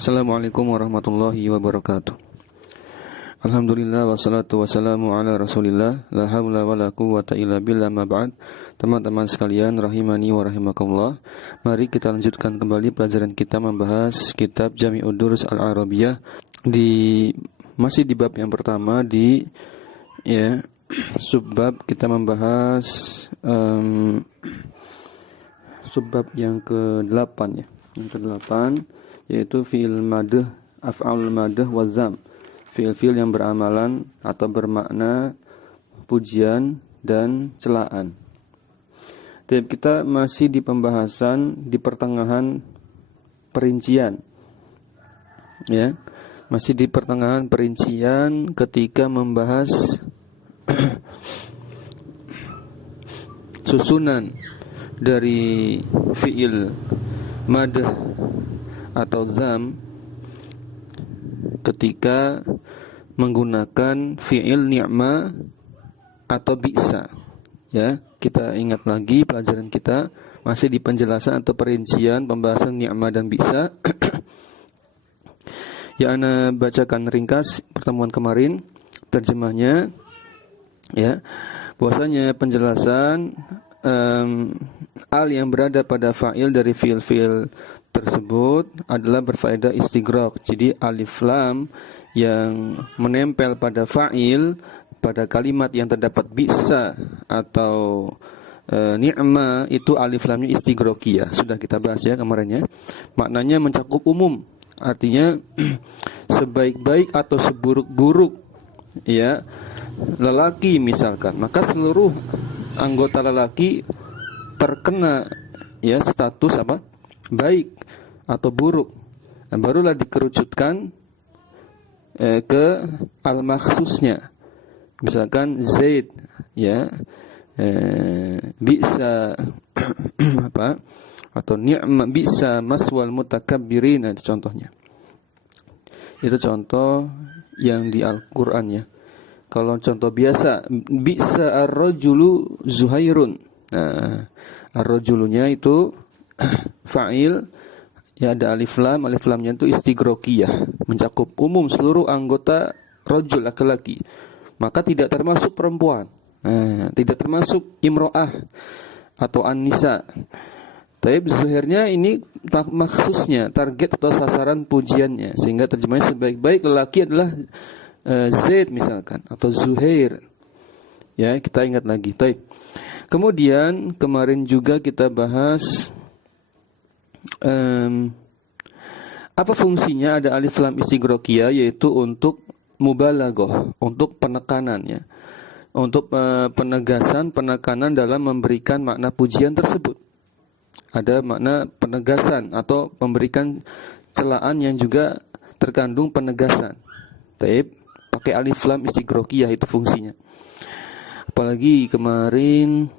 Assalamualaikum warahmatullahi wabarakatuh. Alhamdulillah wassalatu wassalamu ala Rasulillah, la haula wala quwwata illa billah, ma ba'd. Teman-teman sekalian rahimani wa rahimakumullah. Mari kita lanjutkan kembali pelajaran kita membahas kitab Jami'ud Durus Al-Arabiyah masih di bab yang pertama subbab kita membahas subbab yang ke-8 ya. Yang ke-8 yaitu fi'il madh, af'alul madh wa zam. Fi'il-fi'il yang beramalan atau bermakna pujian dan celaan. Jadi kita masih di pembahasan di pertengahan perincian. Ya. Masih di pertengahan perincian ketika membahas susunan dari fi'il madh atau zam ketika menggunakan fi'il ni'ma atau bi'sa. Ya, kita ingat lagi pelajaran kita masih di penjelasan atau perincian pembahasan ni'ma dan bi'sa. Ya, ana bacakan ringkas pertemuan kemarin terjemahnya. Ya, bahwasanya penjelasan al yang berada pada fa'il dari fi'il-fi'il tersebut adalah berfaedah istighraq. Jadi alif lam yang menempel pada fa'il pada kalimat yang terdapat bisa atau ni'ma itu alif lamnya istighraqiyah. Sudah kita bahas ya kemarin ya. Maknanya mencakup umum. Artinya sebaik-baik atau seburuk-buruk ya lelaki misalkan, maka seluruh anggota lelaki terkena ya status apa? Baik atau buruk. Nah, barulah dikerucutkan ke al-makhsusnya. Misalkan Zaid ya bisa apa? Atau ni'ma bisa maswal mutakabbirin, itu contohnya. Itu contoh yang di Al-Qur'an ya. Kalau contoh biasa bisa ar-rajulu Zuhairun. Nah, ar-rajulunya itu fa'il ya, ada alif lamnya itu istighraqiyah, mencakup umum seluruh anggota rajul laki-laki, maka tidak termasuk perempuan. Tidak termasuk imro'ah atau an-nisa. Tapi zuhairnya ini maksudnya target atau sasaran pujiannya, sehingga terjemahnya sebaik-baik lelaki adalah Zaid misalkan atau Zuhair. Ya, kita ingat lagi. Baik. Kemudian kemarin juga kita bahas apa fungsinya ada alif lam istighraqiyah, yaitu untuk mubalaghah, untuk penekanan ya. Untuk penekanan dalam memberikan makna pujian tersebut. Ada makna penegasan atau memberikan celaan yang juga terkandung penegasan. Baik, pakai alif lam istighraqiyah itu fungsinya. Apalagi kemarin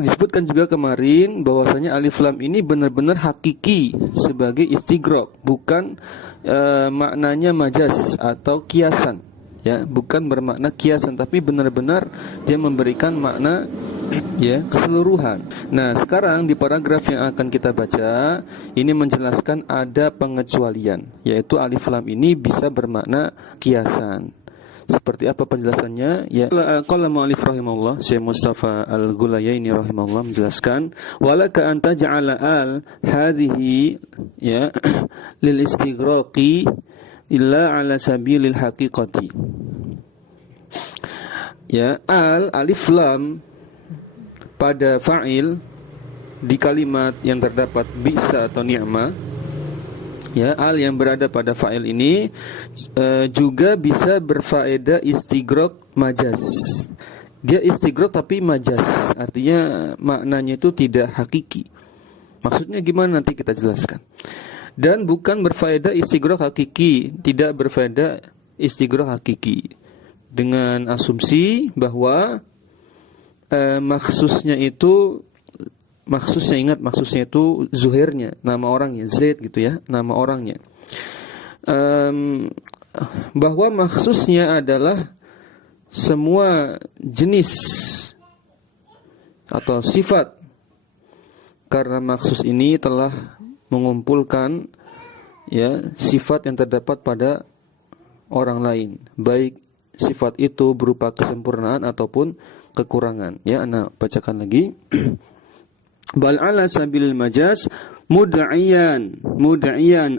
disebutkan juga kemarin bahwasanya alif lam ini benar-benar hakiki sebagai istighraq, bukan maknanya majaz atau kiasan. Ya, bukan bermakna kiasan, tapi benar-benar dia memberikan makna ya keseluruhan. Nah, sekarang di paragraf yang akan kita baca ini menjelaskan ada pengecualian, yaitu alif lam ini bisa bermakna kiasan. Seperti apa penjelasannya? Ya, qala mu'allif rahimahullah, Syekh Mustafa Al-Ghulayaini rahimahullah menjelaskan, walaka an taj'ala al hadhihi ya lil istighraqi illa ala sabilil haqiqati. Ya, alif lam pada fa'il di kalimat yang terdapat bisa atau ni'ma. Ya, al yang berada pada fa'il ini juga bisa berfaedah istighraq majaz. Dia istighraq tapi majaz, artinya maknanya itu tidak hakiki. Maksudnya gimana nanti kita jelaskan. Dan bukan berfaedah istighraq hakiki, tidak berfaedah istighraq hakiki. Dengan asumsi bahwa maksudnya itu zuhairnya, nama orangnya, Zaid gitu ya, nama orangnya. Bahwa maksudnya adalah semua jenis atau sifat karena maksus ini telah mengumpulkan ya sifat yang terdapat pada orang lain, baik sifat itu berupa kesempurnaan ataupun kekurangan. Ya, ana bacakan lagi. Bal ala sabil majaz mud'iyan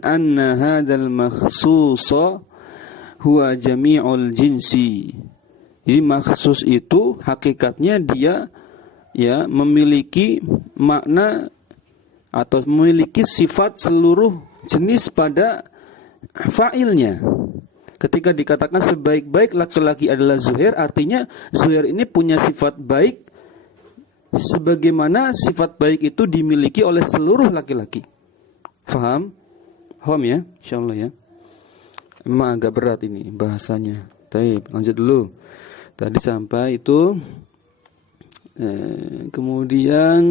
anna hadzal makhsusa huwa jami'ul jinsi. Jadi maksus itu hakikatnya dia ya memiliki makna atau memiliki sifat seluruh jenis pada fa'ilnya. Ketika dikatakan sebaik-baik laki-laki adalah Zuhair, artinya Zuhair ini punya sifat baik sebagaimana sifat baik itu dimiliki oleh seluruh laki-laki. Faham? Paham ya? Insyaallah ya. Emang agak berat ini bahasanya. Baik, lanjut dulu. Tadi sampai itu kemudian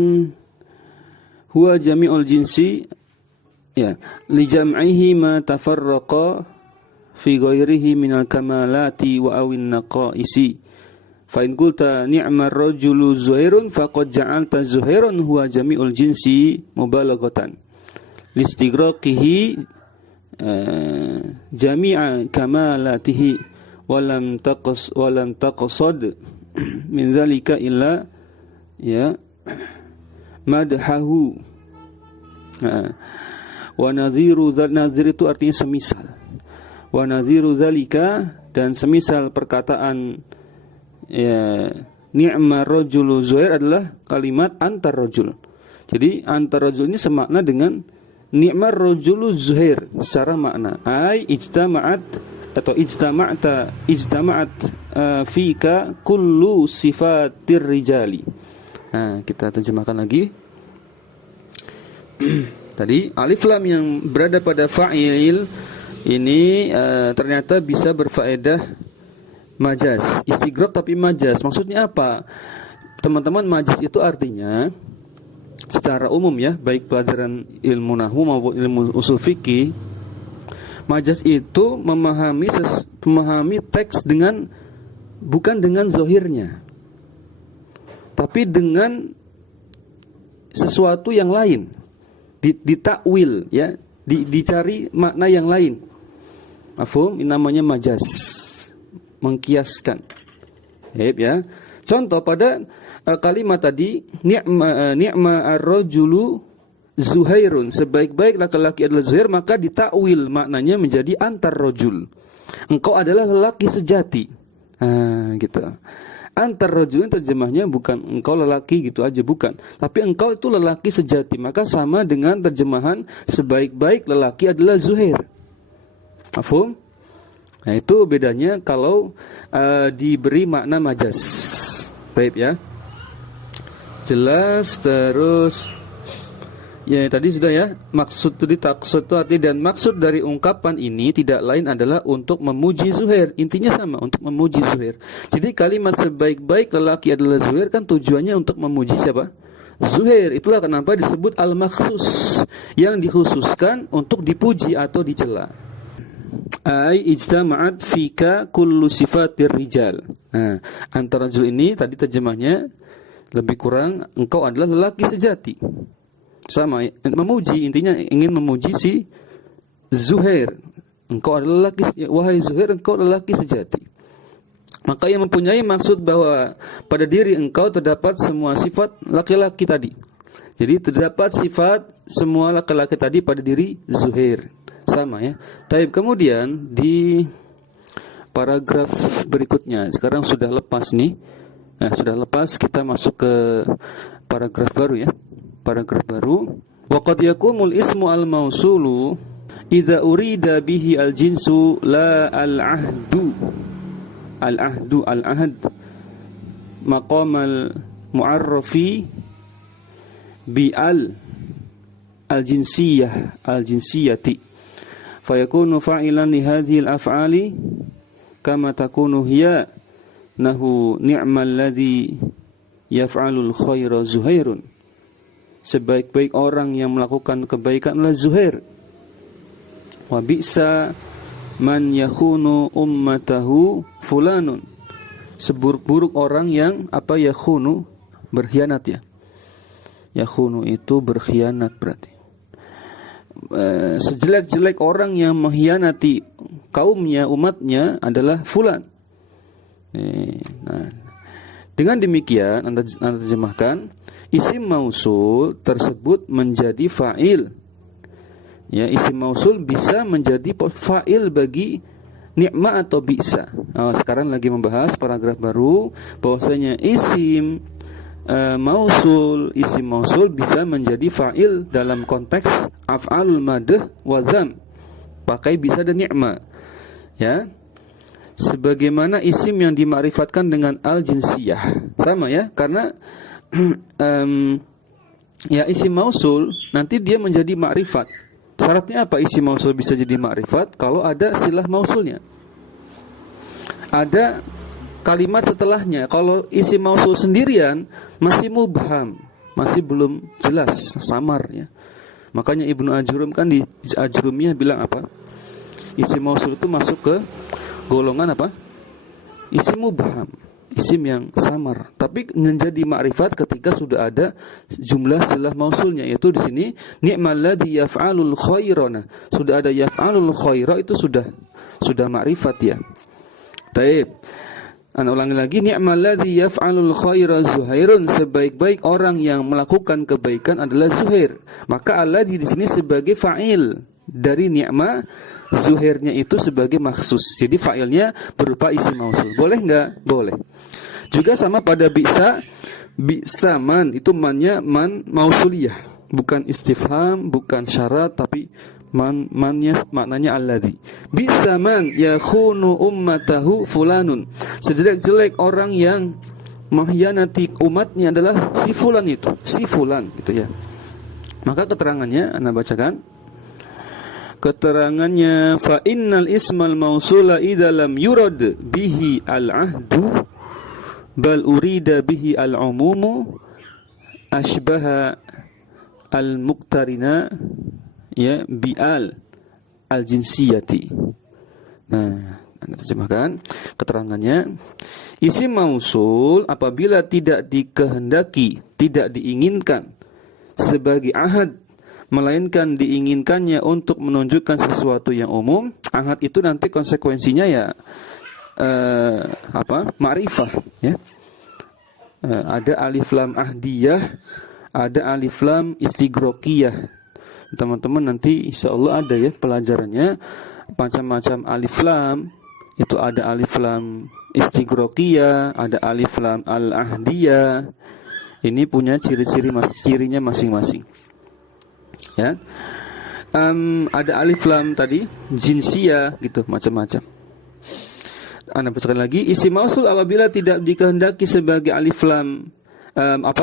huwa jami'ul jinsi ya li jam'ihi ma tafarraqa fi ghairihi minal kamalati wa awin naqaisi. Fa in qulta ni'mar rajulu zuhairun faqad ja'alta zuhairan huwa jami'ul jinsi mubalaghatan listighraqihi jami'a kamalatihi walam taqsad min dzalika illa ya madhahu. Wa nadhiru nadhir itu artinya semisal. Wa nadhiru dzalika, dan semisal perkataan ya ni'mar rajulu zuhair adalah kalimat antar rajul. Jadi antar rajul ini semakna dengan ni'mar rajulu zuhair secara makna. Ai ijtama'at atau ijtama'at fika kullu sifatir rijali. Nah, kita terjemahkan lagi. Tadi alif lam yang berada pada fa'il ini ternyata bisa berfaedah majaz, istighraq tapi majaz. Maksudnya apa? Teman-teman, majaz itu artinya secara umum ya, baik pelajaran ilmu nahwu maupun ilmu usul fikih, majaz itu memahami teks dengan bukan dengan zahirnya, tapi dengan sesuatu yang lain, ditakwil ya, dicari makna yang lain. Mafhum? Ini namanya majaz, mengkiaskan. Ya. Contoh pada kalimat tadi ni'ma ar-rajulu zuhairun, sebaik-baik laki-laki adalah Zuhair, maka ditakwil maknanya menjadi antar rajul. Engkau adalah lelaki sejati. Gitu. Antar rajulin terjemahnya bukan engkau lelaki gitu aja, bukan, tapi engkau itu lelaki sejati. Maka sama dengan terjemahan sebaik-baik lelaki adalah Zuhair. Mafhum? Nah, itu bedanya kalau diberi makna majaz. Baik ya. Jelas. Terus ya tadi sudah ya, maksud itu taksud itu arti, dan maksud dari ungkapan ini tidak lain adalah untuk memuji Zuhair. Intinya sama, untuk memuji Zuhair. Jadi kalimat sebaik-baik lelaki adalah Zuhair kan tujuannya untuk memuji siapa? Zuhair. Itulah kenapa disebut al-makhsus, yang dikhususkan untuk dipuji atau dicela. Ai ijtama'at fika kullu sifatir rijal. Nah, antara rajul ini tadi terjemahnya lebih kurang engkau adalah lelaki sejati. Sama, memuji, intinya ingin memuji si Zuhair. Engkau adalah lelaki, wahai Zuhair, engkau adalah lelaki sejati. Maka yang mempunyai maksud bahwa pada diri engkau terdapat semua sifat laki-laki tadi. Jadi terdapat sifat semua laki-laki tadi pada diri Zuhair. Sama ya. Taib, kemudian di paragraf berikutnya, sekarang sudah lepas nih. Nah, sudah lepas, kita masuk ke paragraf baru ya. Paragraf baru. Wa qad yakumul ismu al-mausulu idza urida bihi al-jinsu la al-ahdu. Al-ahdu, al-ahd maqam al-mu'arrafi bi al-jinsiyah, al-jinsiyati. Fayakunu fa'ilan li hadhihi al-af'ali kama takunu hiya nahu ni'mal ladzi yaf'alul khaira Zuhairun. Sebaik-baik orang yang melakukan kebaikan adalah Zuhair. Wa bi'sa man yakhunu ummatahu fulanun. Seburuk-buruk orang yang yakhunu, berkhianat ya. Yakhunu itu berkhianat berarti. Sejelek-jelek orang yang mengkhianati kaumnya, umatnya adalah fulan. Nah, dengan demikian Anda terjemahkan isim mausul tersebut menjadi fa'il. Ya, isim mausul bisa menjadi fa'il bagi ni'ma atau bi'sa. Sekarang lagi membahas paragraf baru bahwasanya isim isim mausul bisa menjadi fa'il dalam konteks af'alul madah wa dzam. Pakai bisa dan ni'ma. Ya. Sebagaimana isim yang dimakrifatkan dengan al-jinsiyah. Sama ya, karena ya isim mausul nanti dia menjadi makrifat. Syaratnya apa isim mausul bisa jadi makrifat? Kalau ada silah mausulnya. Ada kalimat setelahnya. Kalau isim mausul sendirian masih mubham, masih belum jelas, samar ya. Makanya Ibnu Ajrum kan di Ajrumiyah bilang apa? Isim mausul itu masuk ke golongan apa? Isim mubham, isim yang samar. Tapi menjadi makrifat ketika sudah ada jumlah silah mausulnya, yaitu di sini ni'malladzi yaf'alul khairana. Sudah ada yaf'alul khaira itu sudah makrifat ya. Taib. Ana ulangi lagi, ni'malladzi yaf'alul khaira Zuhairun, sebaik-baik orang yang melakukan kebaikan adalah Zuhair. Maka alladzi di sini sebagai fa'il dari ni'ma, Zuhairnya itu sebagai maksus. Jadi fa'ilnya berupa isim mausul. Boleh enggak? Boleh. Juga sama pada bi'sa man, itu mannya man mausuliyah, bukan istifham, bukan syarat, tapi mannya maknanya alladzi. Bi'sa man yakhunu ummatahu fulanun. Sejelek-jelek orang yang mengkhianati umatnya adalah si fulan itu, si fulan gitu ya. Maka keterangannya Anda bacakan. Keterangannya fa innal ismal mausula idza lam yurad bihi al-ahdu bal urida bihi al-umumu ashbaha al-muqtarina ya bi'al al-jinsiyati. Nah, Anda terjemahkan keterangannya, isim mausul apabila tidak dikehendaki, tidak diinginkan sebagai ahad, melainkan diinginkannya untuk menunjukkan sesuatu yang umum, ahad itu nanti konsekuensinya ya ma'rifah ya. Ada alif lam ahdiyah, ada alif lam istighraqiyah. Teman-teman nanti insyaallah ada ya pelajarannya macam-macam alif lam. Itu ada alif lam istighraqiyah, ada alif lam al-ahdiyah. Ini punya cirinya masing-masing. Ya, ada alif lam tadi jinsiyah gitu, macam-macam. Anda bacakan lagi, isim mausul apabila tidak dikehendaki sebagai alif lam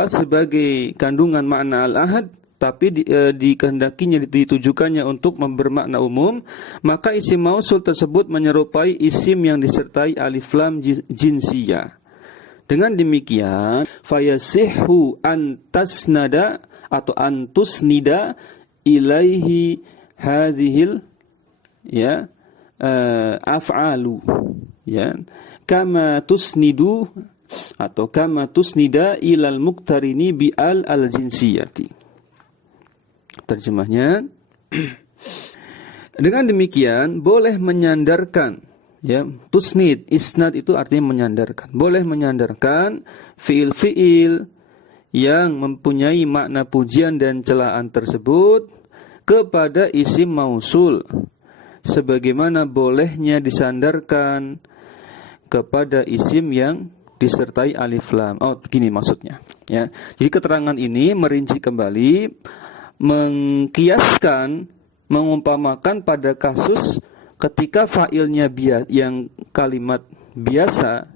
sebagai kandungan makna al-ahad, tapi dikehendakinya ditujukannya untuk bermakna umum, maka isim mausul tersebut menyerupai isim yang disertai alif lam jinsiyah. Dengan demikian fayasihhu antasnada atau antusnida ilaihi hazihil ya af'alu ya kama tusnidu atau kama tusnida ilal muqtarini bi al-jinsiyati. Terjemahnya dengan demikian boleh menyandarkan ya, tusnid, isnad itu artinya menyandarkan. Boleh menyandarkan fiil-fiil yang mempunyai makna pujian dan celaan tersebut kepada isim mausul, sebagaimana bolehnya disandarkan kepada isim yang disertai alif lam. Oh, gini maksudnya ya. Jadi keterangan ini merinci kembali, mengkiaskan, mengumpamakan pada kasus ketika fa'ilnya yang kalimat biasa,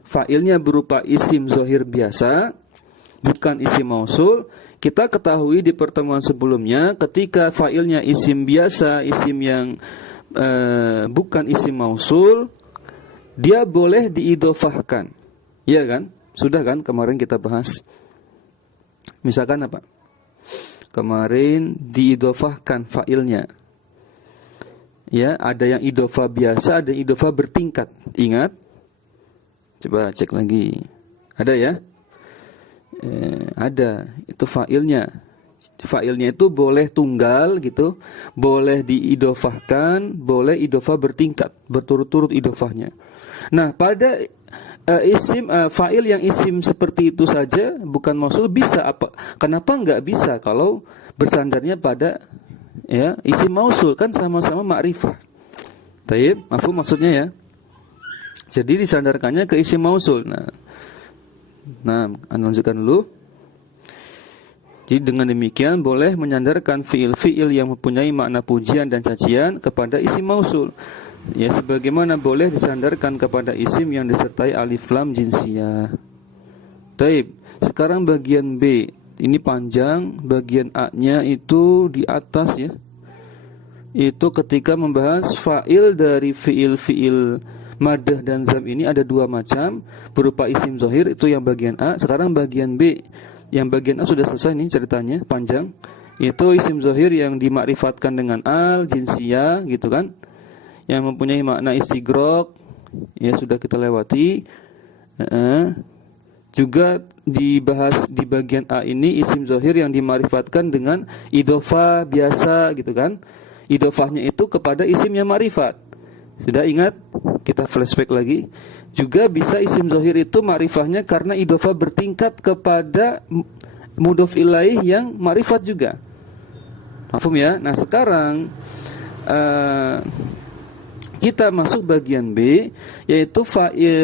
fa'ilnya berupa isim zahir biasa, bukan isim mausul. Kita ketahui di pertemuan sebelumnya ketika fa'ilnya isim biasa, isim yang bukan isim mausul, dia boleh diidofahkan. Iya kan? Sudah kan kemarin kita bahas. Misalkan apa? Kemarin diidofahkan fa'ilnya. Ya, ada yang idofah biasa, ada yang idofah bertingkat. Ingat? Coba cek lagi. Ada ya? ada itu fa'ilnya. Fa'ilnya itu boleh tunggal gitu, boleh diidofahkan, boleh idofah bertingkat, berturut-turut idofahnya. Nah, pada isim fa'il yang isim seperti itu saja bukan mausul bisa apa? Kenapa enggak bisa kalau bersandarnya pada ya isim mausul, kan sama-sama ma'rifah. Taib, mafhum maksudnya ya. Jadi disandarkannya ke isim mausul. Nah, lanjutkan dulu. Jadi dengan demikian boleh menyandarkan fiil-fiil yang mempunyai makna pujian dan cacian kepada isim mausul. Ya, sebagaimana boleh disandarkan kepada isim yang disertai alif lam jinsiyah. Taib. Sekarang bagian B. Ini panjang, bagian A-nya itu di atas ya. Itu ketika membahas fa'il dari fiil-fiil madah dan zam ini ada dua macam, berupa isim zahir, itu yang bagian A. Sekarang bagian B. Yang bagian A sudah selesai nih ceritanya, panjang. Itu isim zahir yang dimakrifatkan dengan al, jinsiyah gitu kan, yang mempunyai makna istighraq, ya sudah kita lewati. Juga dibahas di bagian A ini isim zahir yang dimakrifatkan dengan idofah biasa gitu kan. Idofahnya itu kepada isim yang makrifat. Sudah ingat? Kita flashback lagi. Juga bisa isim zahir itu makrifahnya karena idofah bertingkat kepada mudhof ilaih yang makrifat juga. Paham ya? Nah, sekarang kita masuk bagian B, yaitu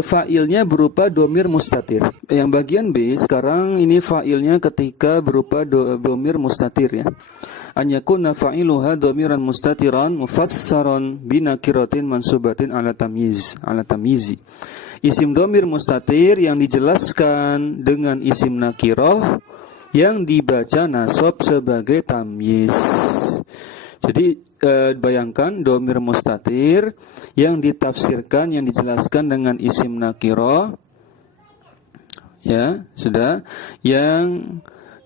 fa'ilnya berupa domir mustatir. Yang bagian B sekarang ini fa'ilnya ketika berupa domir mustatir ya. An yakuna fa'iluha domiran mustatiran mufassaran binakiratin mansubatin ala tamyizi. Isim domir mustatir yang dijelaskan dengan isim nakirah yang dibaca nasab sebagai tamyiz. Jadi bayangkan domir mustatir yang ditafsirkan, yang dijelaskan dengan isim nakirah, ya sudah, yang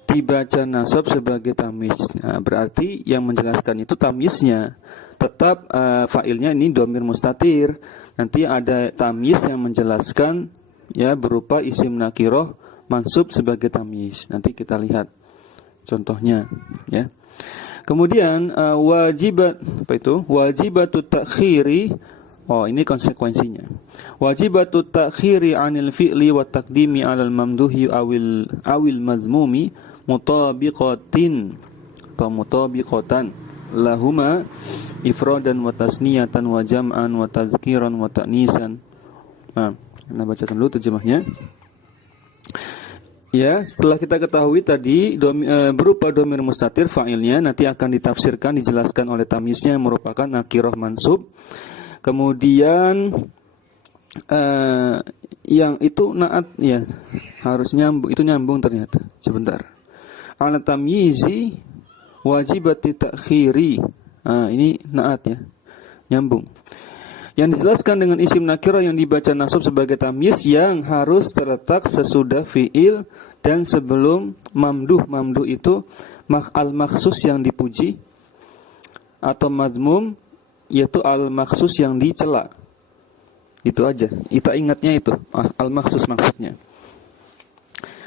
dibaca nasab sebagai tamyiz. Nah, berarti yang menjelaskan itu tamyiznya. Tetap fa'ilnya ini domir mustatir. Nanti ada tamyiz yang menjelaskan ya berupa isim nakirah mansub sebagai tamyiz. Nanti kita lihat contohnya ya. Kemudian wajibatut takhiri. Oh, ini konsekuensinya. Wajibatut takhiri 'anil fi'li wa taqdimi 'alal mamduhi awil mazmumi mutabiqatin atau mutabiqatan lahuma ifradan wa tasniyatan wa jam'an wa tadhkiran wa ta'nisan. Nah, kita bacakan dulu terjemahnya. Ya, setelah kita ketahui tadi berupa domir mustatir fa'ilnya nanti akan ditafsirkan, dijelaskan oleh tamyiznya yang merupakan nakirah mansub. Kemudian yang itu naat ya, harus nyambung, itu nyambung ternyata. Sebentar. Ala tamyizi wajibati takhiri. Ini naat ya. Nyambung. Yang dijelaskan dengan isim nakirah yang dibaca nasab sebagai tamyiz yang harus terletak sesudah fi'il dan sebelum mamduh. Mamduh itu al-makhsus yang dipuji, atau madmum yaitu al-makhsus yang dicela. Itu aja. Kita ingatnya itu al-makhsus maksudnya.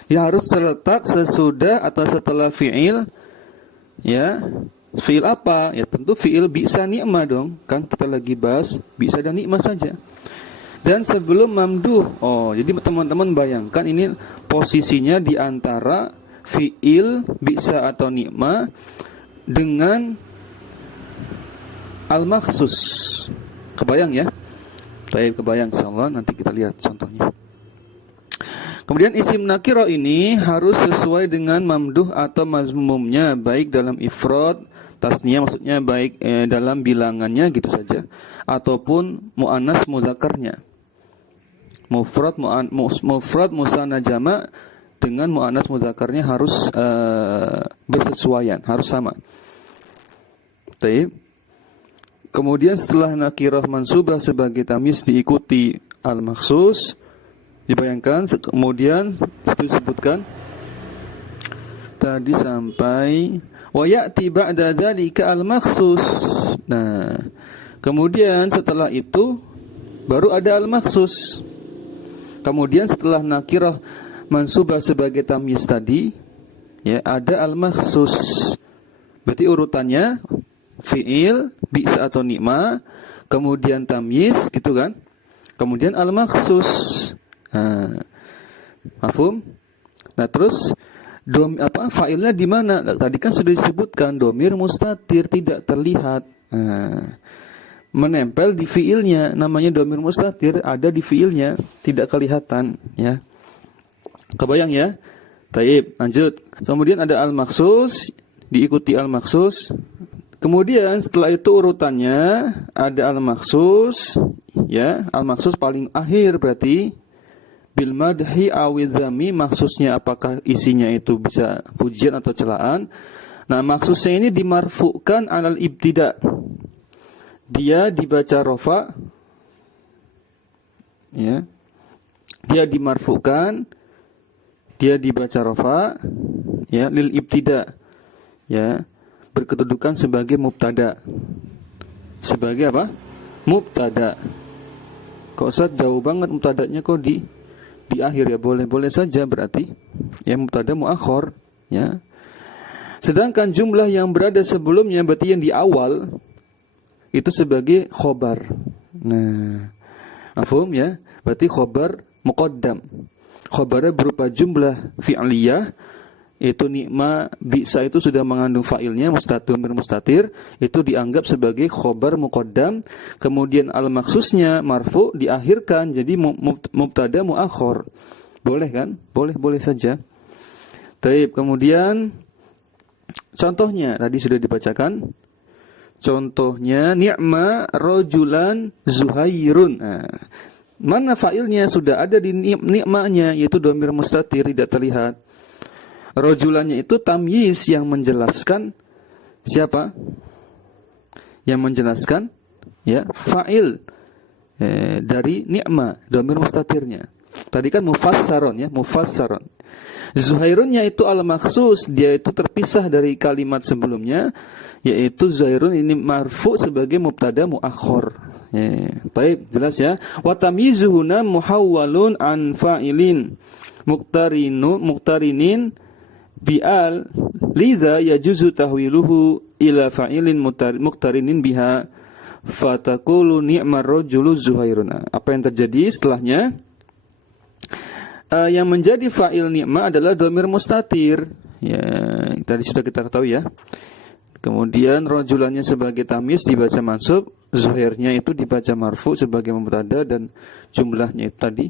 Dia harus terletak sesudah atau setelah fi'il. Ya. Fi'il apa? Ya tentu fi'il bi'sa ni'mah dong. Kan kita lagi bahas bi'sa dan ni'mah saja. Dan sebelum mamduh. Oh, jadi teman-teman bayangkan ini posisinya di antara fi'il bi'sa atau ni'mah dengan al-makhsus. Kebayang ya? Baik, kebayang insyaallah, nanti kita lihat contohnya. Kemudian isim nakirah ini harus sesuai dengan mamduh atau mazmumnya, baik dalam ifrad, tasniyah maksudnya baik dalam bilangannya gitu saja, ataupun muannas mudzakarnya. Mufrad musanna jama' dengan muannas mudzakarnya harus bersesuaian, harus sama. Baik. Kemudian setelah nakirah mansubah sebagai tamyiz diikuti al-makhsus. Dibayangkan, kemudian disebutkan tadi sampai wa ya'ti ba'da dzalika al-makhsus. Nah, kemudian setelah itu baru ada al-makhsus. Kemudian setelah nakirah mansubah sebagai tamyiz tadi, ya, ada al-makhsus. Berarti urutannya fi'il, bi'sa atau ni'ma, kemudian tamyiz, gitu kan? Kemudian al-makhsus. Mafhum? Nah, terus fa'ilnya di mana? Tadi kan sudah disebutkan domir mustatir, tidak terlihat. Menempel di fi'ilnya, namanya domir mustatir, ada di fi'ilnya, tidak kelihatan, ya. Kebayang ya? Taib, lanjut. Kemudian ada al-makhsus, diikuti al-makhsus. Kemudian setelah itu urutannya ada al-makhsus, ya. Al-makhsus paling akhir berarti bil madhi awizami, maksudnya apakah isinya itu bisa pujian atau celaan. Nah, maksudnya ini dimarfu'kan alal ibtida. Dia dibaca rofa, ya. Dia dimarfu'kan, dia dibaca rofa, ya, lil ibtida, ya, berkedudukan sebagai mubtada. Sebagai apa? Mubtada. Kok Ustaz jauh banget mubtadanya, kok di akhir? Ya boleh saja berarti, ya, mubtada muakhir, ya. Sedangkan jumlah yang berada sebelumnya berarti yang di awal itu sebagai khobar. Nah, mafhum ya? Berarti khobar muqaddam. Khobarnya berupa jumlah fi'liyah, itu ni'ma, bi'sa itu sudah mengandung fa'ilnya, domir mustatir, itu dianggap sebagai khobar muqaddam. Kemudian al-maksusnya marfu diakhirkan jadi mubtada muakhir. Boleh kan? Boleh saja. Taib. Kemudian contohnya tadi sudah dibacakan. Contohnya ni'ma rajulan Zuhairun. Nah, mana fa'ilnya sudah ada di ni'manya, yaitu domir mustatir, tidak terlihat. Rajulannya itu tamyiz yang menjelaskan siapa? Yang menjelaskan, ya, fa'il dari ni'ma, domir mustatirnya. Tadi kan mufassaron, ya, mufassaron. Zuhairunnya itu al-makhsus, dia itu terpisah dari kalimat sebelumnya, yaitu Zuhairun ini marfu sebagai mubtada muakhir. Baik, jelas ya. Wa tamyizuhuna muhawwalun an fa'ilin muqtarinin bi'al liza yajuzu tahwiluhu ila fa'ilin muqtarinin biha fatakulu ni'mar rajulu Zuhairun. Apa yang terjadi setelahnya? Yang menjadi fa'il ni'ma adalah domir mustatir, ya, tadi sudah kita ketahui ya. Kemudian rojulannya sebagai tamyiz dibaca mansub, zuhairnya itu dibaca marfu sebagai mubtada, dan jumlahnya itu tadi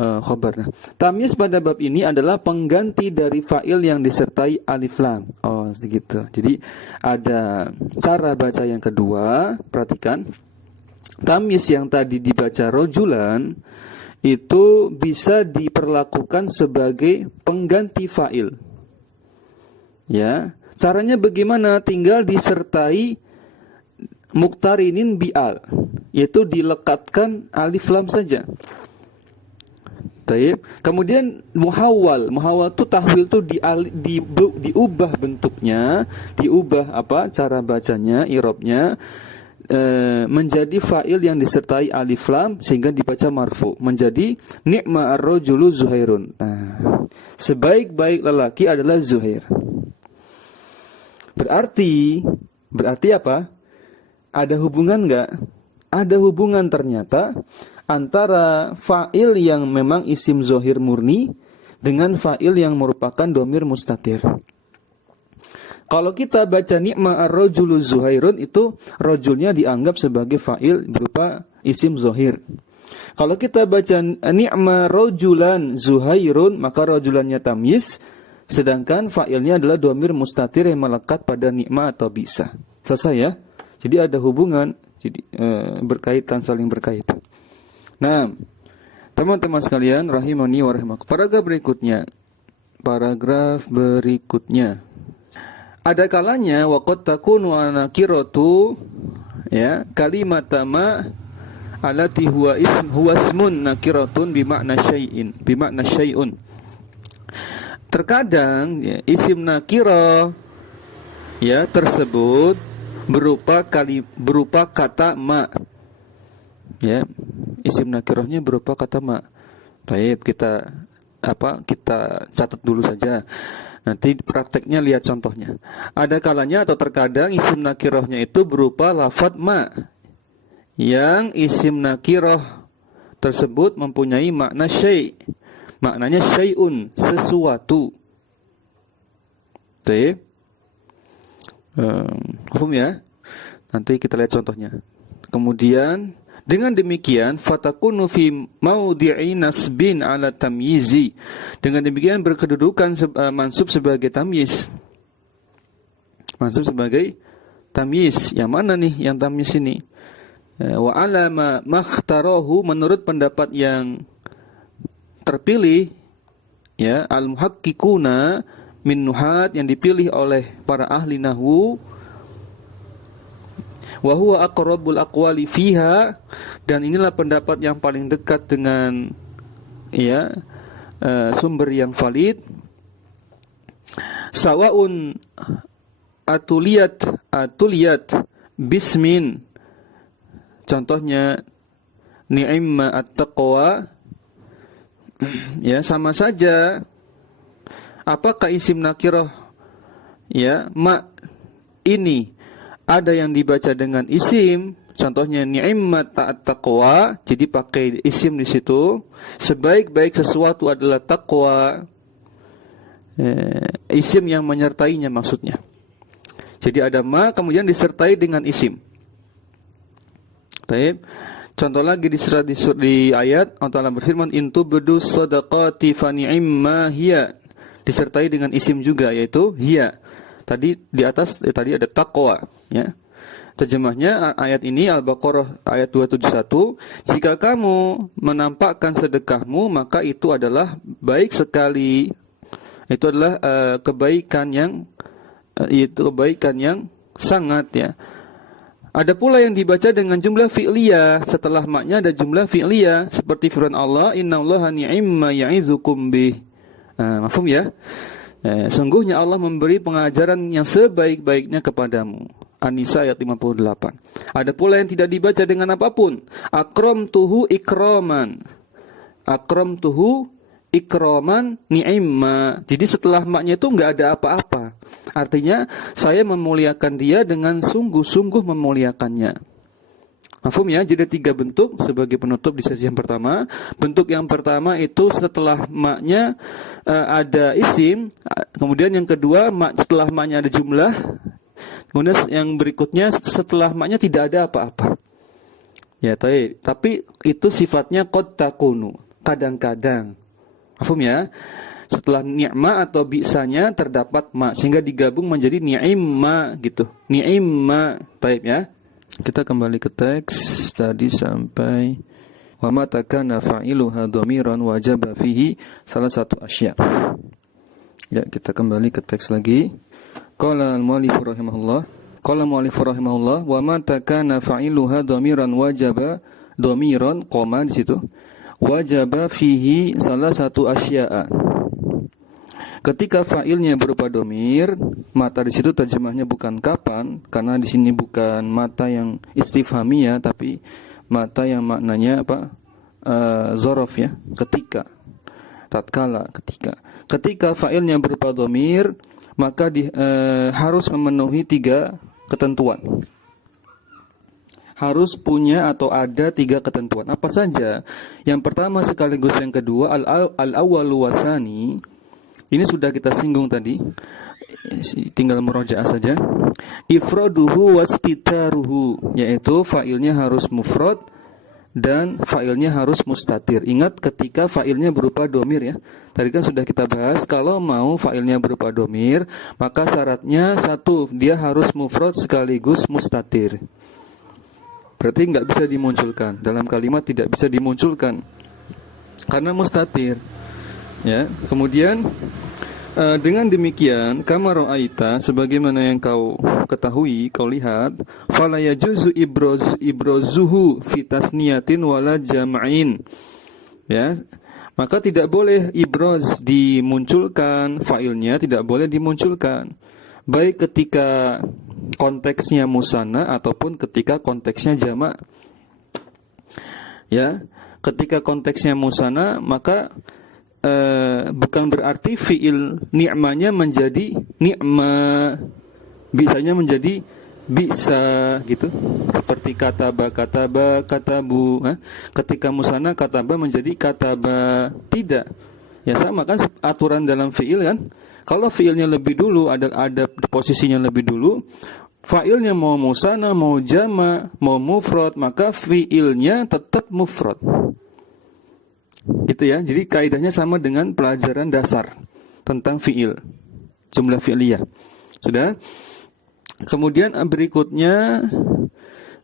khobar. Nah, tamyiz pada bab ini adalah pengganti dari fa'il yang disertai alif lam. Oh, begitu. Jadi ada cara baca yang kedua. Perhatikan, tamyiz yang tadi dibaca rojulan itu bisa diperlakukan sebagai pengganti fa'il. Ya, caranya bagaimana? Tinggal disertai muqtarinin bi'al, yaitu dilekatkan alif lam saja. Taib. Kemudian muhawwal itu tahwil itu diubah bentuknya, diubah cara bacanya, i'rabnya, menjadi fa'il yang disertai alif lam sehingga dibaca marfu, menjadi ni'ma ar-rajulu Zuhairun. Nah, sebaik-baik lelaki adalah Zuhair. Berarti apa? Ada hubungan enggak? Ada hubungan ternyata antara fa'il yang memang isim zahir murni dengan fa'il yang merupakan domir mustatir. Kalau kita baca ni'ma ar-rajulu Zuhairun, itu rajulnya dianggap sebagai fa'il berupa isim zahir. Kalau kita baca ni'ma rajulan Zuhairun, maka rajulannya tamyiz, sedangkan fa'ilnya adalah domir mustatir yang melekat pada ni'ma atau bisa. Selesai ya? Jadi ada hubungan, jadi berkaitan, saling berkaitan. Nah, teman-teman sekalian rahimani wa rahimakum. Paragraf berikutnya. Ada kalanya waqad takunu nakiratu, ya, kalimatama allati huwa ismun nakiratun bimakna syai'un. Terkadang, ya, isim nakirah, ya, tersebut berupa kata ma. Ya, isim nakirahnya berupa kata ma. Baik, kita kita catat dulu saja. Nanti prakteknya lihat contohnya. Ada kalanya atau terkadang isim nakirahnya itu berupa lafadz ma, yang isim nakirah tersebut mempunyai makna syai'. Maknanya syai'un, sesuatu. Baik. Paham ya? Nanti kita lihat contohnya. Kemudian dengan demikian fatakunu fi maudhi'i nasbin ala tamyizi. Dengan demikian berkedudukan mansub sebagai tamyiz. Mansub sebagai tamyiz. Yang mana nih yang tamyiz ini? Wa ala ma makhtarahu, menurut pendapat yang terpilih, ya, al-muhaqqiquna min nuhat, yang dipilih oleh para ahli nahwu, wa huwa aqrabul aqwali fiha, dan inilah pendapat yang paling dekat dengan sumber yang valid. Sawaun atuliyat bismin, contohnya ni'imma at-taqwa, ya, sama saja apakah isim nakirah, ya, ma ini ada yang dibaca dengan isim, contohnya ni'immat at-taqwa, jadi pakai isim di situ. Sebaik-baik sesuatu adalah taqwa, isim yang menyertainya maksudnya. Jadi ada ma kemudian disertai dengan isim. Baik. Contoh lagi di ayat Allah Ta'ala berfirman in tubdu shadaqati fa ni'imma hiya, disertai dengan isim juga yaitu hiya. Tadi di atas tadi ada taqwa, ya. Terjemahnya ayat ini Al-Baqarah ayat 271, jika kamu menampakkan sedekahmu maka itu adalah baik sekali. Itu adalah kebaikan yang sangat, ya. Ada pula yang dibaca dengan jumlah fi'liyah, setelah maknya ada jumlah fi'liyah seperti firman Allah innallaha ni'imma ya'izukum bih. Mafhum ya? Sungguhnya Allah memberi pengajaran yang sebaik-baiknya kepadamu. An-Nisa ayat 58. Ada pula yang tidak dibaca dengan apapun. Akramtuhu ikraman. Akramtuhu ikraman ni'imma. Jadi setelah maknya itu enggak ada apa-apa. Artinya saya memuliakan dia dengan sungguh-sungguh memuliakannya. Mafhum ya? Jadi 3 bentuk sebagai penutup di sesi yang pertama. Bentuk yang pertama itu setelah maknya ada isim, kemudian yang kedua setelah maknya ada jumlah, kemudian yang berikutnya setelah maknya tidak ada apa-apa. Ya, tapi itu sifatnya qad takunu, kadang-kadang. Mafhum ya? Setelah ni'ma atau bi'sanya terdapat ma, sehingga digabung menjadi ni'imma gitu. Ni'imma. Baik ya. Kita kembali ke teks tadi sampai wa ma takana fa'iluha dhamiran wajaba fihi salah satu asya. Ya, kita kembali ke teks lagi. Qala al-mu'allif rahimahullah wa ma takana fa'iluha dhamiran wajaba dhamiran qoma di situ. Wajaba fihi salah satu asya'a. Ketika fa'ilnya berupa domir, mata di situ terjemahnya bukan kapan, karena di sini bukan mata yang istifhamiyah, tapi mata yang maknanya apa? Zorof ya, ketika, tatkala, ketika. Ketika fa'ilnya berupa domir, maka harus memenuhi 3 ketentuan. Harus punya atau ada 3 ketentuan. Apa saja? Yang pertama sekaligus yang kedua, al-awwalu wasani. Ini sudah kita singgung tadi, tinggal murojaah saja. Ifraduhu wastitaruhu, yaitu fa'ilnya harus mufrad dan fa'ilnya harus mustatir. Ingat ketika fa'ilnya berupa domir ya. Tadi kan sudah kita bahas, kalau mau fa'ilnya berupa domir, maka syaratnya 1, dia harus mufrad sekaligus mustatir. Berarti nggak bisa dimunculkan, dalam kalimat tidak bisa dimunculkan karena mustatir. Ya, kemudian dengan demikian kama ra'aita, sebagaimana yang kau ketahui, kau lihat, fala yajuzu ibrazuhu fi tasniyatin wala jam'in. Ya, maka tidak boleh ibraz dimunculkan, fa'ilnya tidak boleh dimunculkan, baik ketika konteksnya musanna ataupun ketika konteksnya jamak. Ya, ketika konteksnya musanna maka bukan berarti fiil ni'manya menjadi ni'ma, bisanya menjadi bisa gitu. Seperti kataba, katabu. Ketika musanna kataba menjadi kataba. Tidak. Ya sama kan aturan dalam fiil kan. Kalau fiilnya lebih dulu, ada posisinya lebih dulu, fa'ilnya mau musanna, mau jama, mau mufrad, maka fiilnya tetap mufrad. Gitu ya. Jadi kaidahnya sama dengan pelajaran dasar tentang fiil, jumlah fi'liyah. Sudah? Kemudian berikutnya,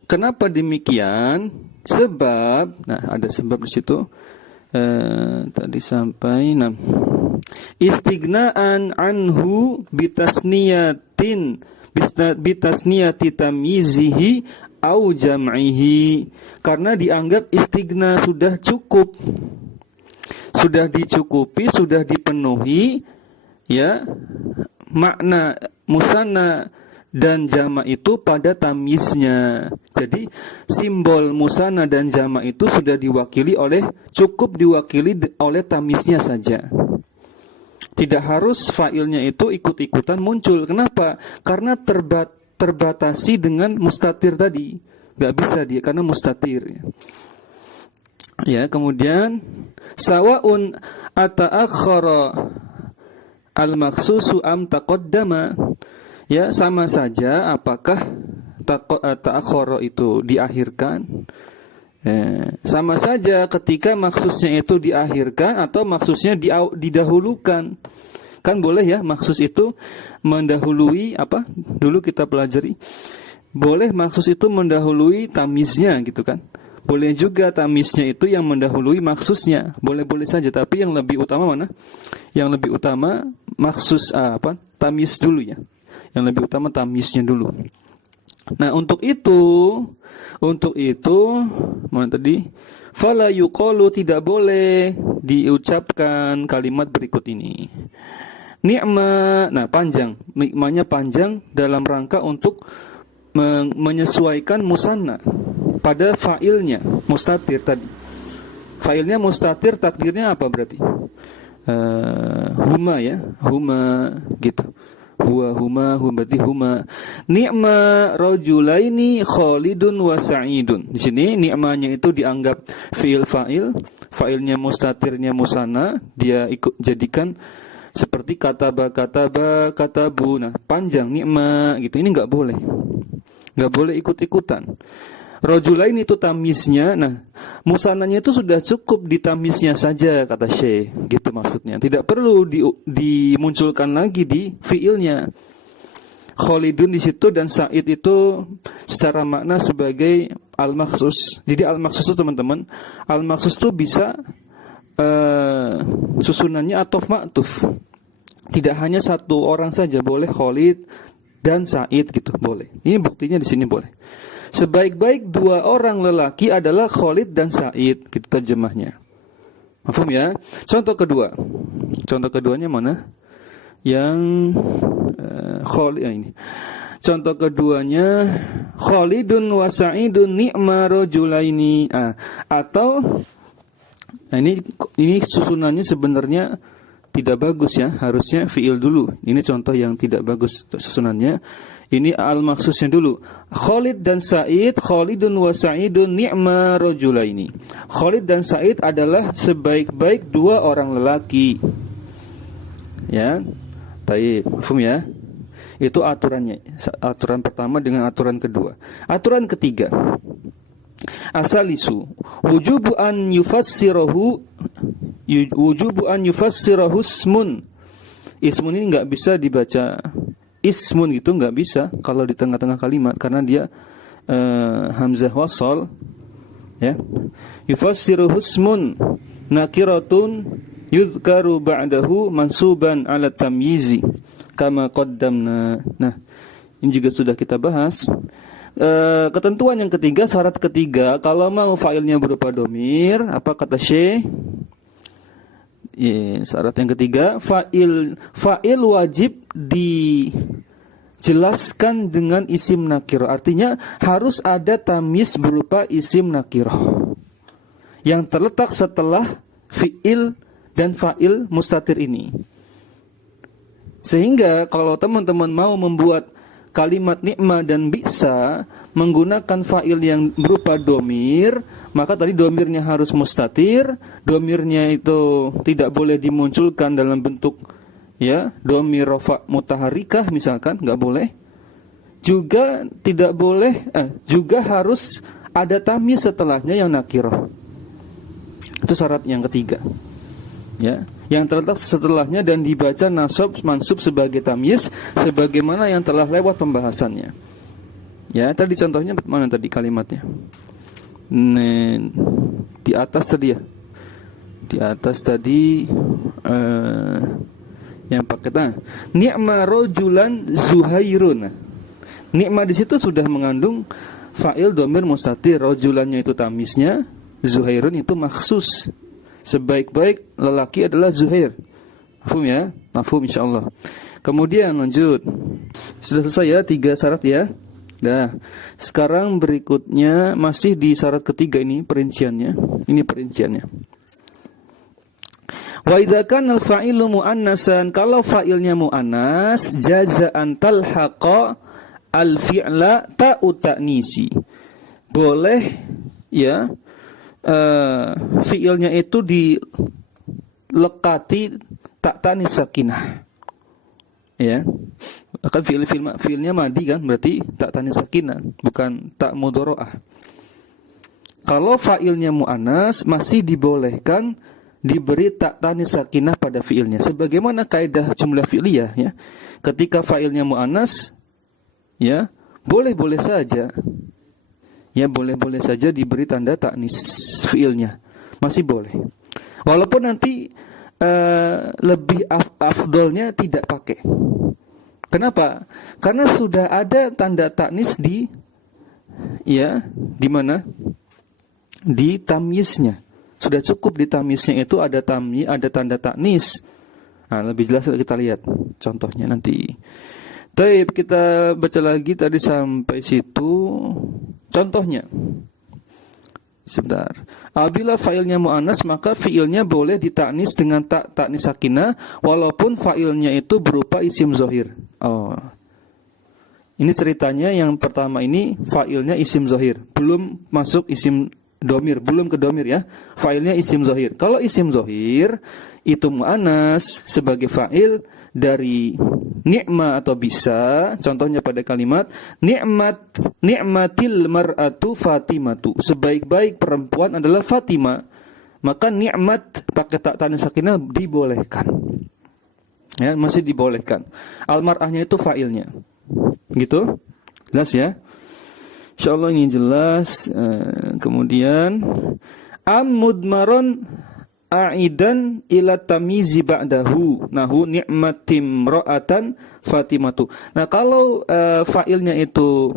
kenapa demikian? Sebab, nah ada sebab di situ. Tadi sampai 6. Istighna'an anhu bitasniyatin bitasniyati tamyizihi au jam'ihi, karena dianggap istighna sudah cukup, sudah dicukupi, sudah dipenuhi ya makna musanna dan jama itu pada tamyiznya. Jadi simbol musanna dan jama itu sudah diwakili cukup diwakili oleh tamyiznya saja. Tidak harus fa'ilnya itu ikut-ikutan muncul. Kenapa? Karena terbatasi dengan mustatir tadi. Gak bisa dia karena mustatir. Ya, kemudian sawa'un ata'akhkhara al-makhsusu am taqaddama. Ya, sama saja apakah ta'akhkhara itu diakhirkan. Sama saja ketika maksusnya itu diakhirkan atau maksusnya didahulukan. Kan boleh ya maksus itu mendahului apa? Dulu kita pelajari. Boleh maksus itu mendahului tamiznya gitu kan. Boleh juga tamiznya itu yang mendahului maksusnya. Boleh-boleh saja, tapi yang lebih utama mana? Yang lebih utama maksus tamiz dulu ya. Yang lebih utama tamiznya dulu. Nah, untuk itu mana tadi? Fala yuqalu, tidak boleh diucapkan kalimat berikut ini. Ni'ma, nah panjang, nikmanya panjang dalam rangka untuk menyesuaikan musanna pada fa'ilnya, mustatir tadi. Fa'ilnya mustatir, takdirnya apa berarti? Huma ya, huma gitu. Huma berarti huma. Ni'ma rajulaini Khalidun wa Sa'idun. Di sini ni'manya itu dianggap fi'il fa'il, fa'ilnya mustatirnya musanna, dia ikut jadikan seperti katabu. Nah, panjang ni'ma gitu. Ini enggak boleh. Enggak boleh ikut-ikutan. Rajulain itu tamiznya. Nah, musananya itu sudah cukup di tamiznya saja kata Syekh. Gitu maksudnya. Tidak perlu dimunculkan lagi di fiilnya. Khalidun di situ dan Sa'id itu secara makna sebagai al-makhsus. Jadi al-makhsus itu teman-teman, al-makhsus itu bisa susunannya atof ma'tuf. Tidak hanya satu orang saja, boleh Khalid dan Sa'id gitu, boleh. Ini buktinya di sini boleh. Sebaik-baik dua orang lelaki adalah Khalid dan Sa'id, gitu terjemahnya. Paham ya? Contoh kedua. Contoh keduanya mana? Yang Khalid ini. Contoh keduanya Khalidun wa Sa'idun ni'ma rajulaini. Atau ini susunannya sebenarnya tidak bagus ya. Harusnya fi'il dulu. Ini contoh yang tidak bagus susunannya. Ini al-maksusnya dulu. Khalid dan Sa'id, Khalidun wa Sa'idun ni'ma rajulaini. Khalid dan Sa'id adalah sebaik-baik dua orang lelaki. Ya. Baik, paham ya? Itu aturannya. Aturan pertama dengan aturan kedua. Aturan ketiga. Asalisu wujubu an yufassirahu ismun. Ismun ini enggak bisa dibaca ismun gitu, enggak bisa kalau di tengah-tengah kalimat karena dia hamzah wasal ya. Yufassiruhu ismun nakiratun yuzkaru ba'dahu mansuban ala tamyizi kama qaddamna. Nah, ini juga sudah kita bahas. Ketentuan yang ketiga, syarat ketiga, kalau mau fa'ilnya berupa domir, apa kata Syekh? Syarat yang ketiga, fa'il wajib dijelaskan dengan isim nakirah. Artinya harus ada tamyiz berupa isim nakirah yang terletak setelah fi'il dan fa'il mustatir ini. Sehingga kalau teman-teman mau membuat kalimat ni'ma dan bi'sa menggunakan fa'il yang berupa domir, maka tadi domirnya harus mustatir, domirnya itu tidak boleh dimunculkan dalam bentuk ya domir rafa mutaharikah misalkan, nggak boleh. Juga tidak boleh, juga harus ada tamyiz setelahnya yang nakirah. Itu syarat yang ketiga. Ya, yang terletak setelahnya dan dibaca nasab mansub sebagai tamyiz sebagaimana yang telah lewat pembahasannya. Ya, tadi contohnya mana tadi kalimatnya? Di atas tadi ya. Di atas tadi yang pakai ni'ma rajulan Zuhairun. Ni'ma di situ sudah mengandung fa'il domir mustatir, rajulannya itu tamyiznya, Zuhairun itu makhsus. Sebaik-baik lelaki adalah Zuhair. Mafhum ya? Mafhum insyaallah. Kemudian lanjut. Sudah selesai ya 3 syarat ya. Nah, sekarang berikutnya masih di syarat ketiga ini perinciannya. Ini perinciannya. Wa idza kana al-fa'ilu muannasan, kalau fa'ilnya muannas, jaza'an talhaqa al-fi'la ta'u ta'nisi. Boleh ya fi'ilnya itu dilekati tak tanis sakinah. Ya. Akan fi'ilnya madi kan, berarti tak tanis sakinah, bukan tak mudharaah. Kalau fa'ilnya muannas masih dibolehkan diberi tak tanis sakinah pada fi'ilnya. Sebagaimana kaidah jumlah fi'liyah ya. Ketika fa'ilnya muannas ya, boleh-boleh saja. Ya, boleh-boleh saja diberi tanda taknis fiilnya. Masih boleh. Walaupun nanti lebih afdolnya tidak pakai. Kenapa? Karena sudah ada tanda taknis di mana? Di tamyiznya. Sudah cukup di tamyiznya itu ada ada tanda taknis. Nah, lebih jelas kita lihat contohnya nanti. Baik, kita baca lagi tadi sampai situ. Contohnya, sebentar. Apabila fa'ilnya mu'annas, maka fi'ilnya boleh ditaknis dengan taknis sakinah, walaupun fa'ilnya itu berupa isim zohir. Oh, ini ceritanya yang pertama ini fa'ilnya isim zohir, belum masuk isim domir, belum ke domir ya. Fa'ilnya isim zohir. Kalau isim zohir itu mu'annas sebagai fa'il dari ni'ma atau bisa, contohnya pada kalimat ni'matil mar'atu Fatimatu, sebaik-baik perempuan adalah Fatimah, maka ni'mat pakai tak tanis sakinah dibolehkan. Ya, masih dibolehkan. Al-mar'ahnya itu fa'ilnya. Gitu? Jelas ya? Insyaallah ini jelas. Kemudian mudmaron aidan ila tamizi ba'dahu nahu ni'matim ra'atan Fatimatu. Nah, kalau fa'ilnya itu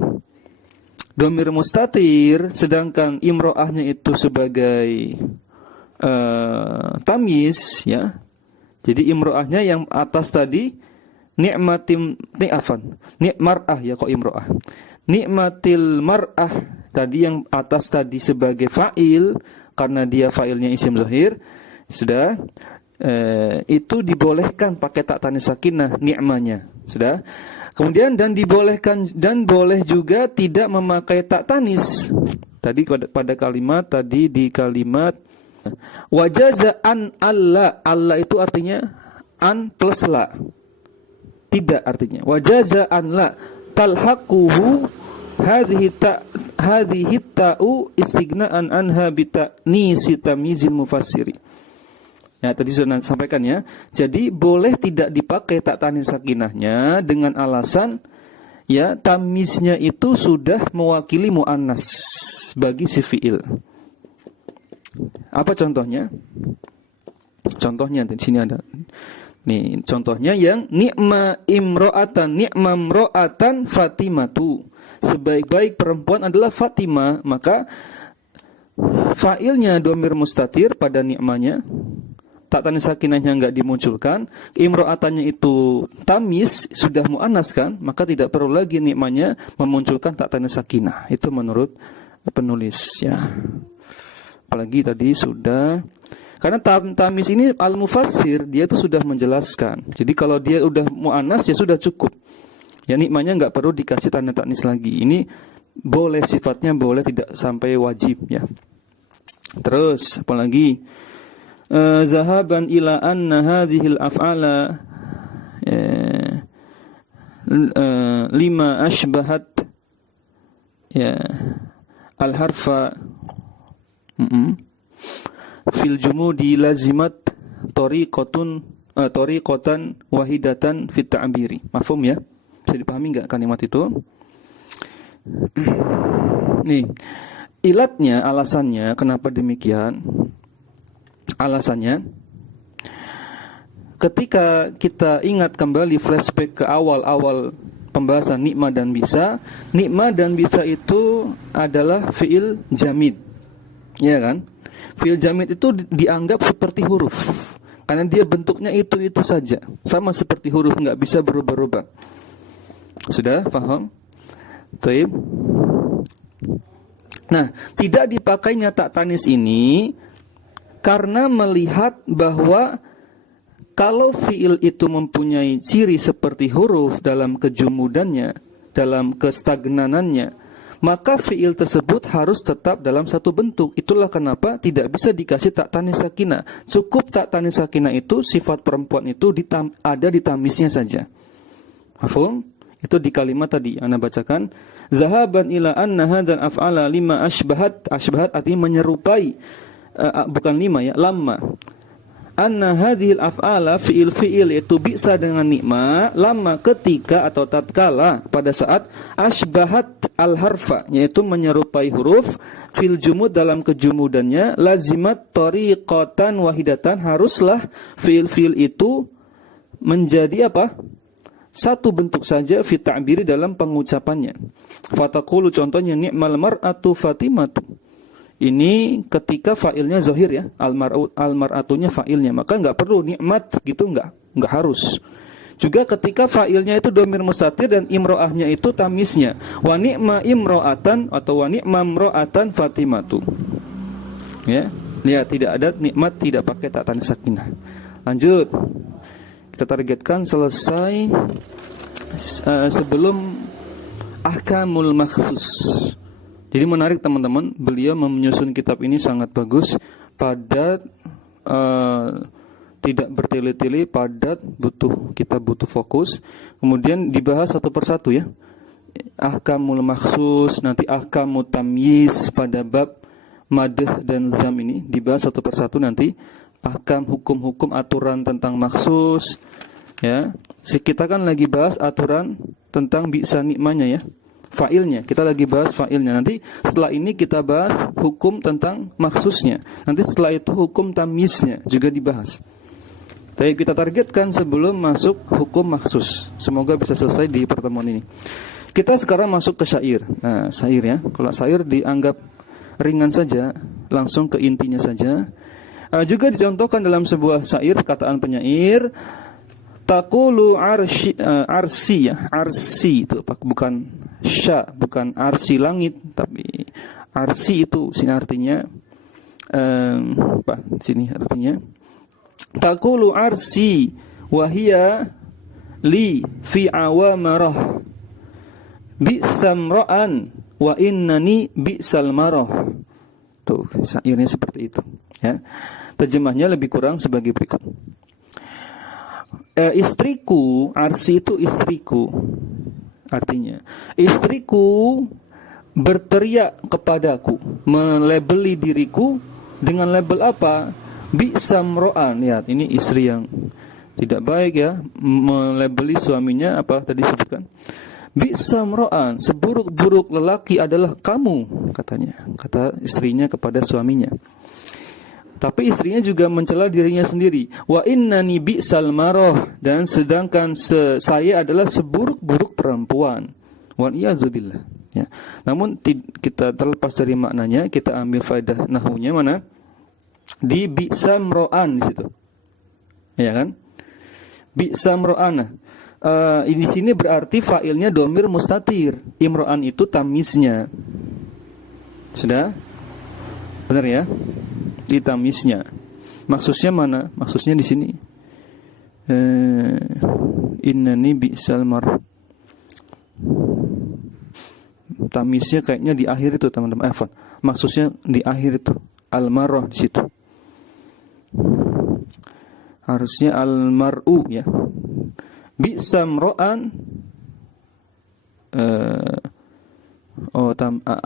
domir mustatir, sedangkan imro'ahnya itu sebagai tamyiz ya. Jadi imro'ahnya yang atas tadi mar'ah ya, kok imro'ah. Ni'matil mar'ah tadi yang atas tadi sebagai fa'il, karena dia fa'ilnya isim zahir, sudah itu dibolehkan pakai tak tanis sakinah ni'manya, sudah. Kemudian dan dibolehkan dan boleh juga tidak memakai tak tanis. Tadi pada kalimat tadi di kalimat wajaza an alla, alla itu artinya an plus la. Tidak artinya wajaza an la talhaquhu hadhihi ta'u istighna'an anha bi ta'nisi tamyizil mufassiri. Ya, tadi sudah sampaikan ya. Jadi boleh tidak dipakai tak tanis sakinahnya dengan alasan ya tamyiznya itu sudah mewakili muannas bagi si fiil. Apa contohnya? Contohnya di sini ada. Nih, contohnya yang ni'ma imro'atan Fatimatu. Sebaik-baik perempuan adalah Fatimah, maka fa'ilnya domir mustatir pada ni'manya, tak tanis sakinahnya enggak dimunculkan, imro'atannya itu tamyiz sudah muannas kan, maka tidak perlu lagi ni'manya memunculkan tak tanis sakinah. Itu menurut penulis ya. Apalagi tadi sudah Karena tamis ini al-mufassir dia itu sudah menjelaskan. Jadi kalau dia udah mu'annas ya sudah cukup. Ya nikmanya nggak perlu dikasih tanda tanis lagi. Ini boleh, sifatnya boleh, tidak sampai wajib ya. Terus apalagi zahaban ila anna hadhil af'ala lima ashbahat ya al-harfa fil jumudi lazimat tariqatan wahidatan fit ta'biri. Mafhum ya? Bisa dipahami enggak kalimat itu? Nih, ilatnya, alasannya kenapa demikian? Alasannya ketika kita ingat kembali flashback ke awal-awal pembahasan nikma dan bisa itu adalah fi'il jamid. Ya kan? Fi'il jamid itu dianggap seperti huruf karena dia bentuknya itu saja, sama seperti huruf, nggak bisa berubah-ubah. Sudah paham? Baik. Nah, tidak dipakainya tak tanis ini karena melihat bahwa kalau fi'il itu mempunyai ciri seperti huruf dalam kejumudannya, dalam kestagnanannya, maka fi'il tersebut harus tetap dalam satu bentuk. Itulah kenapa tidak bisa dikasih tak tanis sakinah. Cukup tak tanis sakinah itu, sifat perempuan itu ada di tamisnya saja. Mafhum? Itu di kalimat tadi yang Anda bacakan. Zahaban ila anna hadzal af'ala lima ashbahat. Ashbahat artinya menyerupai. Bukan lima ya, lamma. Anna hadhil af'ala fi'il itu bisa dengan nikma lama ketika atau tatkala pada saat ashbahat al-harfa, yaitu menyerupai huruf fil jumud dalam kejumudannya, lazimat tariqatan wahidatan, haruslah fi'il itu menjadi apa? Satu bentuk saja fit ta'biri dalam pengucapannya. Fataqulu, contohnya ni'mal mar'atu Fatimatu. Ini ketika fa'ilnya zahir ya, al-mar'atunya fa'ilnya, maka enggak perlu nikmat gitu, enggak harus. Juga ketika fa'ilnya itu dhamir mustatir dan imro'ahnya itu tamisnya, wa ni'ma imro'atan atau wa ni'ma imro'atan Fatimatu. Ya, lihat tidak ada nikmat, tidak pakai tak tanis sakinah. Lanjut. Kita targetkan selesai sebelum ahkamul makhsus. Jadi menarik teman-teman, beliau menyusun kitab ini sangat bagus, padat, tidak bertele-tele, padat, kita butuh fokus. Kemudian dibahas satu persatu ya. Ahkamul makhsus, nanti ahkamut tamyiz pada bab madah dan zam ini dibahas satu persatu nanti. Ahkam, hukum-hukum, aturan tentang makhsus ya. Kita kan lagi bahas aturan tentang bisa nikmanya ya, fa'ilnya. Kita lagi bahas fa'ilnya. Nanti setelah ini kita bahas hukum tentang makhsusnya. Nanti setelah itu hukum tamyiznya juga dibahas. Tapi kita targetkan sebelum masuk hukum makhsus. Semoga bisa selesai di pertemuan ini. Kita sekarang masuk ke syair. Nah, syair ya. Kalau syair dianggap ringan saja, langsung ke intinya saja. Juga dicontohkan dalam sebuah syair, perkataan penyair, taqulu arsi ya, arsi itu bukan sya, bukan arsi langit, tapi arsi itu sini artinya sini artinya taqulu arsi wahia li fi awamarah bi'samra'an wa innani bi'sal marah. Tuh, syairnya seperti itu ya. Terjemahnya lebih kurang sebagai berikut. Istriku, arsi itu istriku. Artinya, istriku berteriak kepadaku, melabeli diriku dengan label apa? Bi'samro'an. Lihat, ini istri yang tidak baik ya, melabeli suaminya apa tadi sebutkan? Bi'samro'an, seburuk-buruk lelaki adalah kamu, katanya. Kata istrinya kepada suaminya. Tapi istrinya juga mencela dirinya sendiri. Wa innani bi'sal maroh, dan sedangkan saya adalah seburuk-buruk perempuan. Wal iyadzubillah. Ya. Namun kita terlepas dari maknanya, kita ambil faedah nahwunya mana? Di bi'samro'an di situ. Ya kan? Bi'samro'an. Di sini berarti fa'ilnya dhamir mustatir. Imro'an itu tamiznya. Sudah? Benar ya? Di tamiznya. Maksudnya mana? Maksudnya di sini. Innani bi'sal mar. Tamisnya kayaknya di akhir itu teman-teman. Maksudnya di akhir itu al-marah di situ. Harusnya al-mar'u ya. Bi'samra'an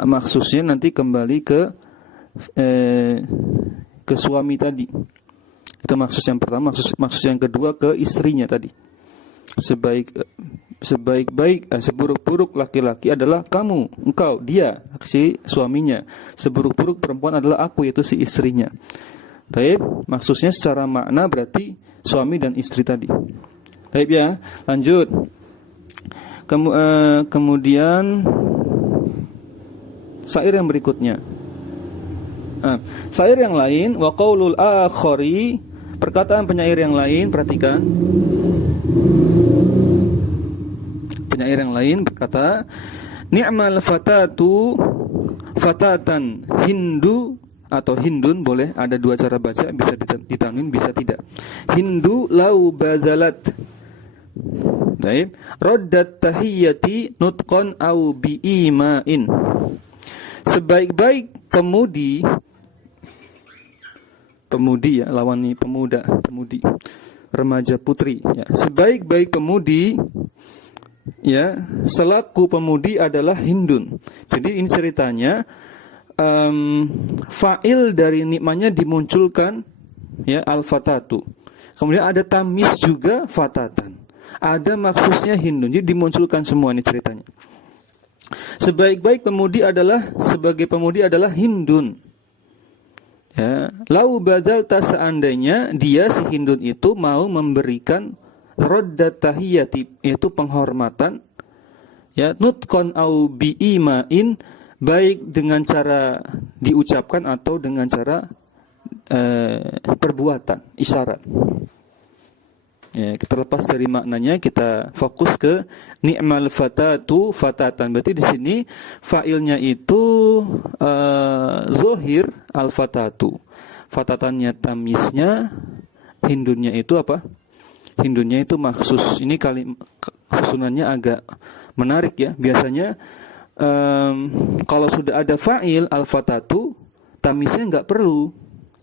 maksudnya nanti kembali ke suami tadi. Itu maksud yang pertama. Maksud yang kedua ke istrinya tadi. Seburuk-buruk laki-laki adalah kamu, engkau, dia, si suaminya. Seburuk-buruk perempuan adalah aku, yaitu si istrinya. Baik, maksudnya secara makna berarti suami dan istri tadi. Baik ya, lanjut. Kemudian syair yang berikutnya. Syair yang lain, wa qaulul akhari, perkataan penyair yang lain, perhatikan. Penyair yang lain berkata, ni'mal fatatu fatatan hindu atau hindun, boleh ada dua cara baca, bisa ditanwin bisa tidak. Hindu lau bazalat. Baik, raddat tahiyyati nutqan au bi'imain. Sebaik-baik pemudi ya, lawan nih pemudi, remaja putri ya. Sebaik-baik pemudi ya, selaku pemudi adalah hindun. Jadi ini ceritanya fa'il dari nikmanya dimunculkan ya, al-fatatu. Kemudian ada tamis juga fatatan. Ada maksudnya hindun. Jadi dimunculkan semua ini ceritanya. Sebaik-baik pemudi sebagai pemudi adalah hindun. Ya, lau bazalta, seandainya dia si hindun itu mau memberikan raddat tahiyyati, yaitu penghormatan ya, nutqan au bi'imain, baik dengan cara diucapkan atau dengan cara perbuatan, isyarat. Ya, kita lepas dari maknanya, kita fokus ke ni'mal fatatu fatatan. Berarti di sini fa'ilnya itu zahir al-fatatu. Fatatannya tamisnya, hindunnya itu apa? Hindunnya itu maksus. Ini susunannya agak menarik ya. Biasanya kalau sudah ada fa'il al-fatatu, tamisnya enggak perlu.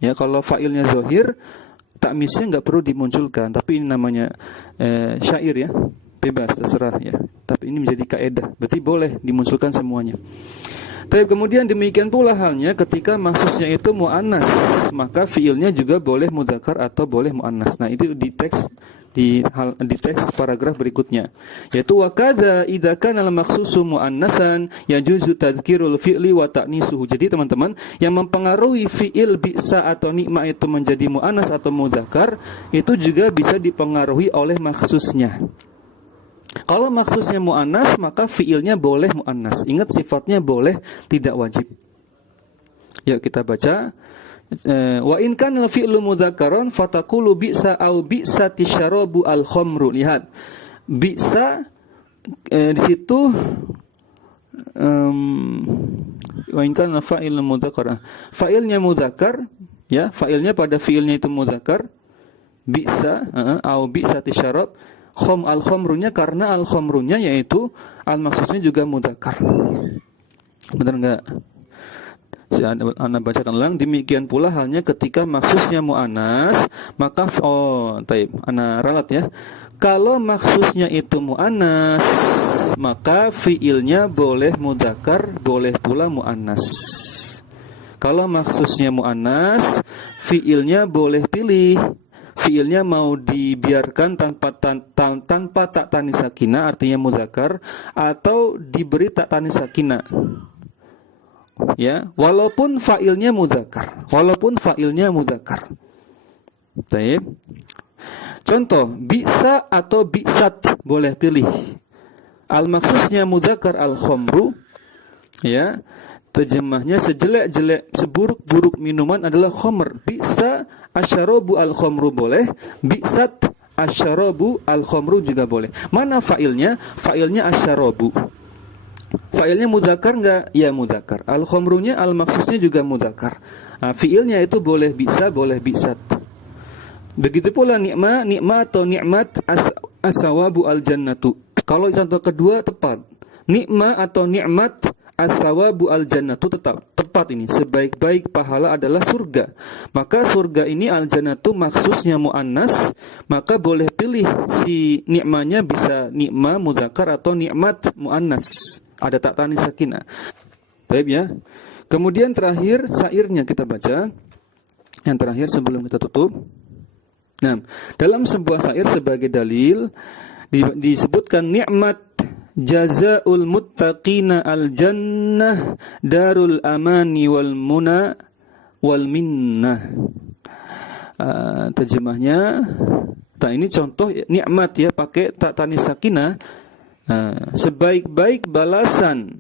Ya, kalau fa'ilnya zahir, takmisnya nggak perlu dimunculkan, tapi ini namanya syair ya, bebas terserah ya. Tapi ini menjadi kaedah, berarti boleh dimunculkan semuanya. Tapi kemudian demikian pula halnya ketika maksudnya itu mu'annas, maka fiilnya juga boleh mudzakkar atau boleh mu'annas. Nah itu di teks paragraf berikutnya, yaitu wa kadza idza kana al-makhsusu muannasan yajuzu tadhkirul fi'li wa ta'nisuhu. Jadi teman-teman, yang mempengaruhi fi'il bisa atau nikma itu menjadi muannas atau mudzakkar itu juga bisa dipengaruhi oleh makhsusnya. Kalau makhsusnya muannas, maka fi'ilnya boleh muannas. Ingat, sifatnya boleh, tidak wajib. Yuk kita baca. Wa in kana al-fi'lu mudzakkaran fataqulu bi'sa au bi'sati syarabu al-khamru. Lihat. Bi'sa di situ wa in kana fa'ilu mudzakkaran. Fa'ilnya mudzakkar ya, fa'ilnya pada fi'ilnya itu mudzakkar. Bi'sa au bi'sati syarab. Al-khamrunya, karena al-khamrunya yaitu al-maksudnya juga mudzakkar. Benar enggak? Anda bacakan ulang. Demikian pula halnya ketika maksudnya mu'annas, maka Anda ralat ya. Kalau maksudnya itu mu'annas, maka fiilnya boleh mudzakkar, boleh pula mu'annas. Kalau maksudnya mu'annas, fiilnya boleh pilih. Fiilnya mau dibiarkan tanpa tak tanis sakinah, artinya mudzakkar, atau diberi tak tanis sakinah. Ya, walaupun fa'ilnya mudzakkar. Baik. Contoh, bisa atau bi'sat, boleh pilih. Al-maksudnya mudzakkar al-khamru, ya. Terjemahnya sejelek-jelek, seburuk-buruk minuman adalah khamr. Bisa asyarabu al-khamru boleh, bi'sat asyarabu al-khamru juga boleh. Mana fa'ilnya? Fa'ilnya asyarabu. Fa'ilnya mudzakkar enggak? Ya mudzakkar. Al-khamrunya al-maksudnya juga mudzakkar. Nah, fi'ilnya itu boleh bisa, boleh bi'sat. Begitu pula nikmat atau nikmat as-sawabu al-jannatu. Kalau contoh kedua tepat. Nikmat atau nikmat as-sawabu al-jannatu tepat ini. Sebaik-baik pahala adalah surga. Maka surga ini al-jannatu maksudnya muannas, maka boleh pilih si nikmanya bisa nikmat mudzakkar atau nikmat muannas. Ada tak tanis sakinah. Baik ya. Kemudian terakhir syairnya kita baca. Yang terakhir sebelum kita tutup. Nah, dalam sebuah syair sebagai dalil disebutkan nikmat jazaul muttaqina al jannah darul amani wal muna wal minnah. Terjemahnya, ini contoh nikmat ya, pakai tak tanis sakinah. Sebaik-baik balasan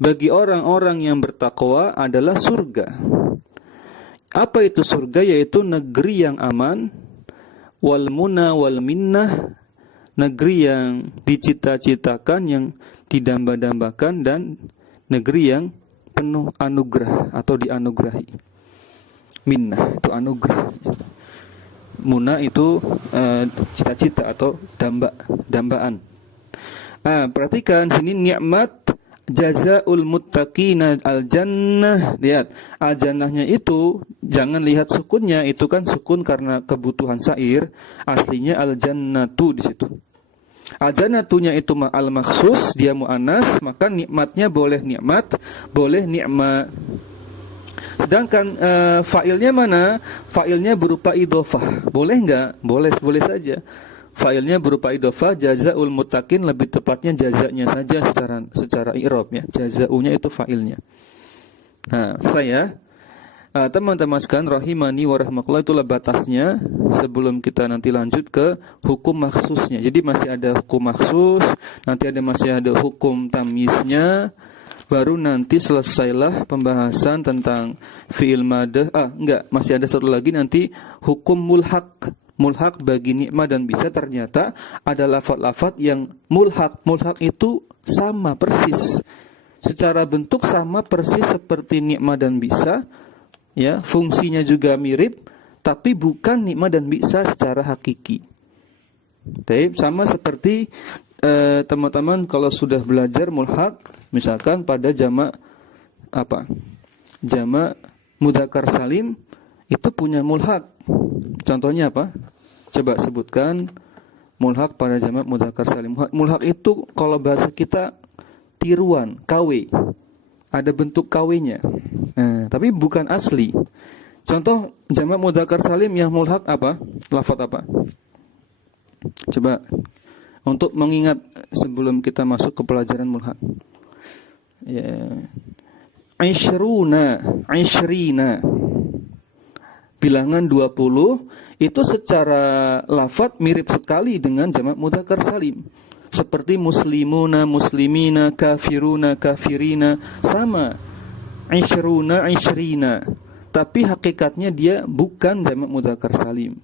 bagi orang-orang yang bertakwa adalah surga. Apa itu surga? Yaitu negeri yang aman, wal muna wal minnah, negeri yang dicita-citakan, yang didamba-dambakan, dan negeri yang penuh anugerah atau dianugerahi. Minnah itu anugerah. Muna itu cita-cita atau dambaan. Perhatikan sini nikmat jazaul muttaqina al-jannah. Lihat, al-jannahnya itu jangan lihat sukunnya, itu kan sukun karena kebutuhan syair. Aslinya al-jannatu di situ. Al-jannatunya itu ma'al maksus, dia muannas, maka nikmatnya boleh nikmat, boleh nikmat. Sedangkan fa'ilnya mana? Fa'ilnya berupa idhofah. Boleh enggak? Boleh saja. Fa'ilnya berupa idhofah, jazaul muttaqin, lebih tepatnya jazanya saja secara i'rab ya. Jazaunya itu fa'ilnya. Nah, teman-teman sekalian rahimani wa rahmakumullah, itulah batasnya sebelum kita nanti lanjut ke hukum makhsusnya. Jadi masih ada hukum makhsus, nanti masih ada hukum tamyiznya, baru nanti selesailah pembahasan tentang fi'il madah. Masih ada satu lagi nanti hukum mulhaq. Mulhaq bagi nikmat dan bisa, ternyata ada lafaz-lafaz yang mulhaq. Mulhaq itu sama persis. Secara bentuk sama persis seperti nikmat dan bisa. Ya, fungsinya juga mirip, tapi bukan nikmat dan bisa secara hakiki. Sama seperti teman-teman kalau sudah belajar mulhaq, misalkan pada jamak jamak mudzakkar salim itu punya mulhaq. Contohnya apa? Coba sebutkan mulhaq pada jamak mudzakkar salim. Mulhaq itu kalau bahasa kita tiruan, KW. Ada bentuk KW-nya. Tapi bukan asli. Contoh jamak mudzakkar salim yang mulhaq apa? Lafaz apa? Coba untuk mengingat sebelum kita masuk ke pelajaran mulhaq. Ya. Ishruna. Bilangan 20 itu secara lafaz mirip sekali dengan jamak mudzakkar salim. Seperti muslimuna, muslimina, kafiruna, kafirina, sama. Ishrina. Tapi hakikatnya dia bukan jamak mudzakkar salim.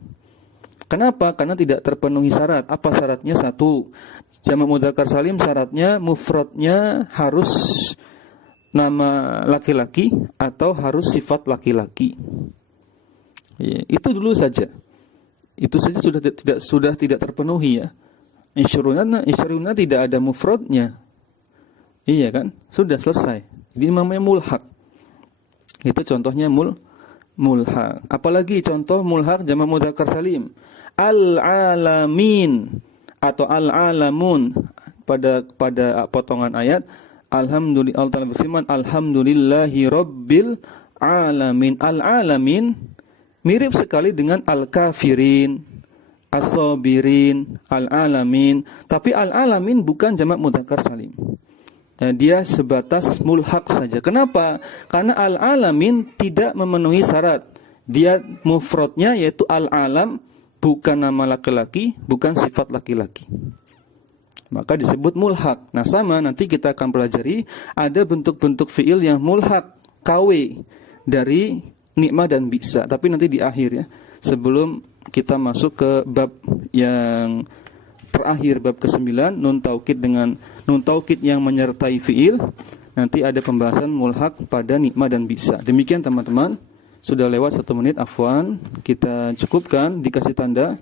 Kenapa? Karena tidak terpenuhi syarat. Apa syaratnya? Satu, jamak mudzakkar salim syaratnya mufradnya harus nama laki-laki atau harus sifat laki-laki. Ya, itu dulu saja. Itu saja sudah tidak terpenuhi ya. Ishruna tidak ada mufradnya. Iya kan? Sudah selesai. Jadi namanya mulhaq. Itu contohnya mulhaq. Apalagi contoh mulhaq jamak mudzakkar salim. Al-alamin atau al-alamun pada potongan ayat alhamdulillah, Allah Ta'ala berfirman alhamdulillahi rabbil alamin. Al-alamin mirip sekali dengan al-kafirin, as-sabirin, al-alamin. Tapi al-alamin bukan jamak mudzakkar salim. Dia sebatas mulhaq saja. Kenapa? Karena al-alamin tidak memenuhi syarat. Dia mufradnya yaitu al-alam, bukan nama laki-laki, bukan sifat laki-laki. Maka disebut mulhaq. Nah, sama nanti kita akan pelajari ada bentuk-bentuk fiil yang mulhaq, KW dari nikmat dan bisa. Tapi nanti di akhir ya. Sebelum kita masuk ke bab yang terakhir, bab ke-9, nun taukid dengan nun taukid yang menyertai fiil. Nanti ada pembahasan mulhaq pada nikmat dan bisa. Demikian teman-teman. Sudah lewat 1 menit, afwan. Kita cukupkan, dikasih tanda.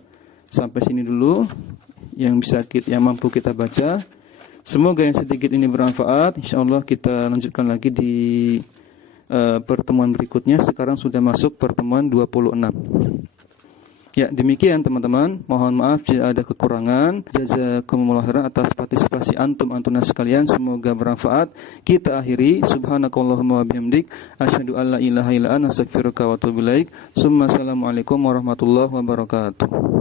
Sampai sini dulu yang mampu kita baca. Semoga yang sedikit ini bermanfaat. Insyaallah kita lanjutkan lagi di pertemuan berikutnya. Sekarang sudah masuk pertemuan 26. Ya, demikian teman-teman. Mohon maaf jika ada kekurangan. Jazakumullah khairan atas partisipasi antum-antunas sekalian. Semoga bermanfaat. Kita akhiri. Subhanakallahumma wa bihamdik. Asyhadu an la ilaha illa anta astaghfiruka wa atubu ilaik. Assalamualaikum warahmatullahi wabarakatuh.